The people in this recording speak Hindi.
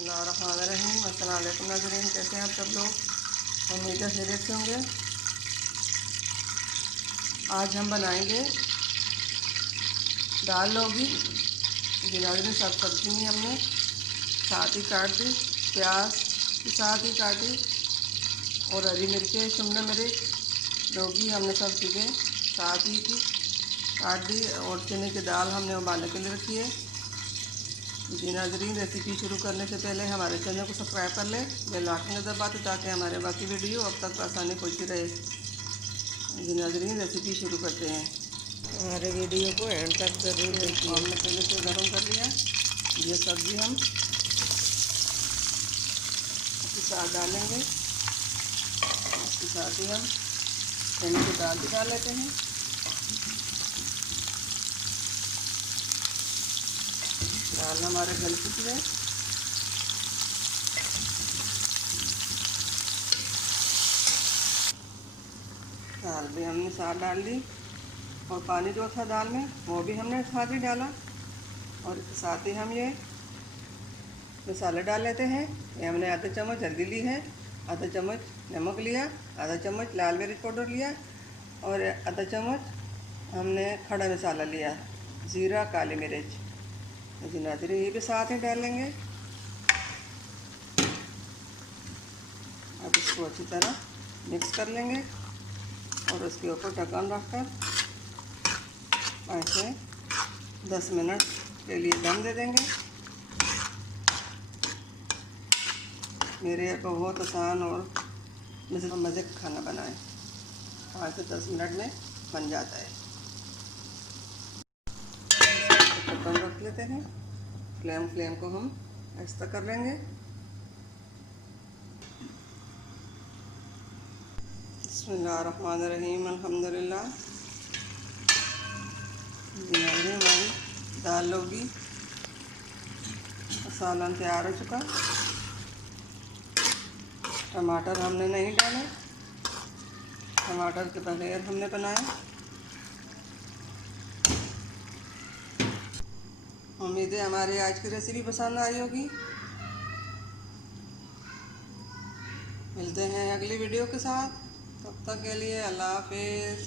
बिस्मिल्लाहिर्रहमानिर्रहीम। अस्सलाम वालेकुम नाज़रीन, कैसे हैं आप सब लोग? उम्मीद है खैरियत से होंगे। आज हम बनाएंगे दाल लौकी। जी नाज़रीन, सब सब्जी ही हमने साथ ही काट दी, प्याज की साथ ही काटी और हरी मिर्चें, शिमला मिर्च, लौकी हमने सब चीज़ें साथ ही की काट दी और चने की दाल हमने उबालने के लिए रखी है। जी नाज़रीन, रेसिपी शुरू करने से पहले हमारे चैनल को सब्सक्राइब कर लें, बेल आइकन दबा दें ताकि हमारे बाकी वीडियो अब तक आसानी पहुँचती रहे। जी नाज़रीन, रेसिपी शुरू करते हैं। हमारे वीडियो को एंड तक ज़रूर देखिए। हमने पहले से गर्म कर लिया। ये सब्ज़ी हम इसके साथ डालेंगे। इसके साथ ही हम चने की दाल भी डाल लेते हैं। दाल हमारे गल चुकी है। दाल भी हमने साथ डाल दी और पानी जो था दाल में वो भी हमने साथ ही डाला और इसके साथ ही हम ये मसाले डाल लेते हैं। ये हमने आधा चम्मच हल्दी ली है, आधा चम्मच नमक लिया, आधा चम्मच लाल मिर्च पाउडर लिया और आधा चम्मच हमने खड़ा मसाला लिया, ज़ीरा, काली मिर्च। जी नाज़रीन, ये भी साथ ही डालेंगे। अब इसको अच्छी तरह मिक्स कर लेंगे और उसके ऊपर ढक्कन रखकर ऐसे 10 मिनट के लिए दम दे देंगे। मेरे को बहुत आसान और मज़े का खाना बनाएं, 5 से 10 मिनट में बन जाता है। ढक्कन रख लेते हैं। फ्लेम को हम ऐसा कर लेंगे। बिस्मिल्लाहिर्रहमानिर्रहीम, अल्हम्दुलिल्लाह। हमारी दाल लौकी मसाला तैयार हो चुका। टमाटर हमने नहीं डाले, टमाटर के बगैर हमने बनाया। उम्मीद है हमारी आज की रेसिपी पसंद आई होगी। मिलते हैं अगली वीडियो के साथ, तब तक के लिए अल्लाह हाफिज़।